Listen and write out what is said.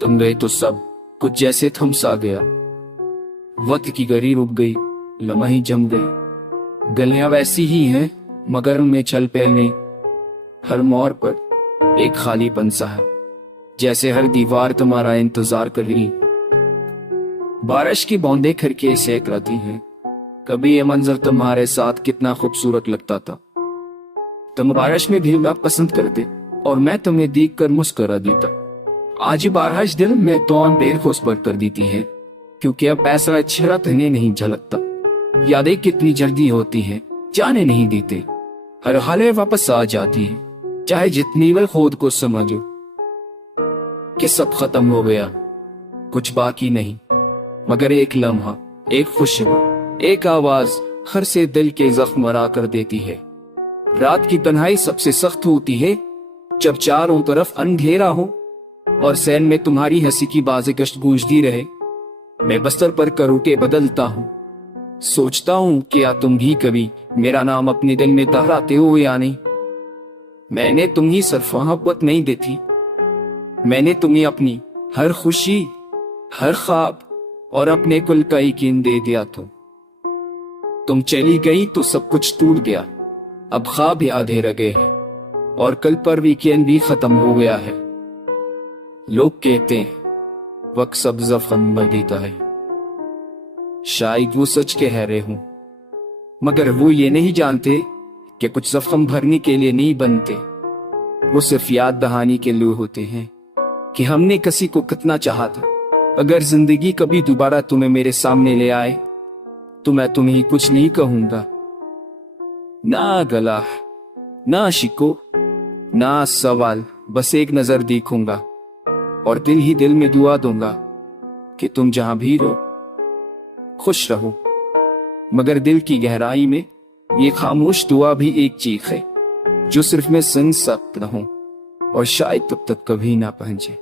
तुम गए तो सब कुछ जैसे थम सा गया। वक्त की गरी रुक गई, लम्हे जम गई। गलियां वैसी ही हैं मगर उनमें चल पहने हर मोड़ पर एक खालीपन सा है, जैसे हर दीवार तुम्हारा इंतजार कर रही। बारिश की बूंदें खिड़की सेक रही हैं। कभी ये मंजर तुम्हारे साथ कितना खूबसूरत लगता था। तुम बारिश में भीगना पसंद करते और मैं तुम्हें देखकर मुस्कुरा देता। आज बारिश दिल में तो देर खुशबर कर देती है, क्योंकि अब ऐसा चेहरा तुम्हें नहीं झलकता। यादें कितनी जल्दी होती हैं, जाने नहीं देते। हर हाले वापस आ जाती है, चाहे जितनी बार खुद को समझो कि सब खत्म हो गया, कुछ बाकी नहीं। मगर एक लम्हा, एक खुशबू, एक आवाज हर से दिल के जख्म मरा कर देती है। रात की तन्हाई सबसे सख्त होती है जब चारों तरफ अंधेरा हो और सैन में तुम्हारी हंसी की बाज़-ए-गश्त गूंजती रहे। मैं बस्तर पर करोटे बदलता हूँ, सोचता हूँ क्या तुम भी कभी मेरा नाम अपने दिल में दोहराते हो या नहीं। मैंने तुम्हें सिर्फ मोहब्बत नहीं दी थी, मैंने तुम्हें अपनी हर खुशी, हर ख्वाब और अपने कुल का यकीन दे दिया था। तुम चली गई तो सब कुछ टूट गया। अब ख्वाब ही आधे रह गए हैं और कल पर वीकेंड भी खत्म हो गया है। लोग कहते हैं वक्त सब जख्म भर देता है, शायद वो सच कह रहे हूं, मगर वो ये नहीं जानते कि कुछ जख्म भरने के लिए नहीं बनते, वो सिर्फ याद दहानी के लिए होते हैं कि हमने किसी को कितना चाहा था। अगर जिंदगी कभी दोबारा तुम्हें मेरे सामने ले आए तो मैं तुम्हें कुछ नहीं कहूंगा, ना गला, ना शिको, ना सवाल, बस एक नजर देखूंगा और दिल ही दिल में दुआ दूंगा कि तुम जहां भी रहो खुश रहो। मगर दिल की गहराई में ये खामोश दुआ भी एक चीख है जो सिर्फ मैं सुन सकता हूं और शायद तब तक कभी ना पहुंचे।